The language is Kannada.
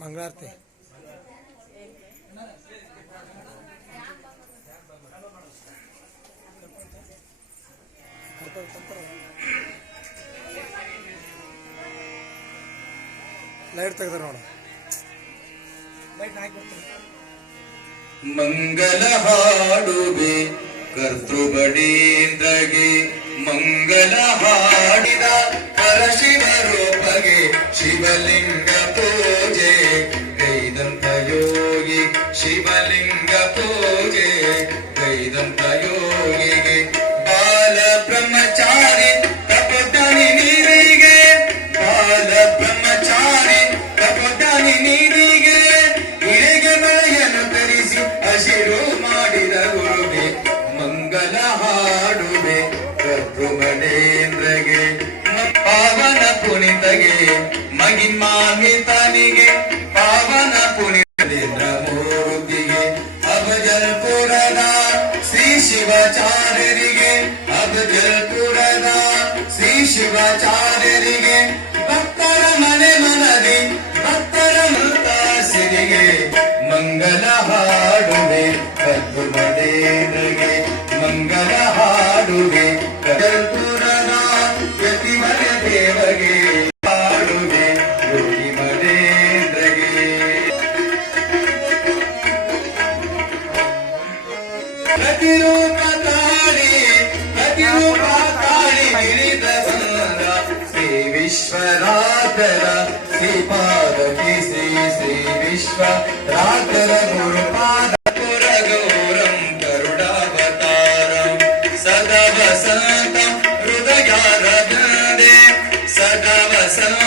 ಮಂಗಳಾರತಿ. ಲೈಟ್ ತೆಗ್ದಾರ ನೋಡ. ಮಂಗಲ ಹಾಡುವೆ ಕರ್ತೃಬಡೀಂದ್ರಗೆ ಮಂಗಲ ಹಾಡಿದ ಪರಶಿವರೂಪಗೆ ಶಿವಲಿಂಗ ಮಂಗಲ ಹಾಡುವೆ ಮನೇಂದ್ರಗೆ ಪಾವನ ಪುಣಿತಗೆ ಮಹಿಮಾನ್ವಿತನಿಗೆ, ಪಾವನ ಪುಣಿತೇಂದ್ರ ಮೂರ್ತಿಗೆ ಅಭಜಲ್ಪುರದ ಶ್ರೀ ಶಿವಾಚಾರ್ಯರಿಗೆ ಅಭಜಲ್ಪುರದ ಶ್ರೀ ಶಿವಾಚಾರ್ಯರಿಗೆ, ಭಕ್ತರ ಮನೆ ಮನದಿ, ಭಕ್ತರ ಮೃತ ಸಿರಿಗೆ ಮಂಗಲ ಹಾಡುವೆ ಮಂಗಲ विश्वराधर श्री पार्वती श्री श्री विश्वराधर गुरुपादपुर गौरं गरुडावतारं सदा वसन्तं हृदयारदे सदा वसन्त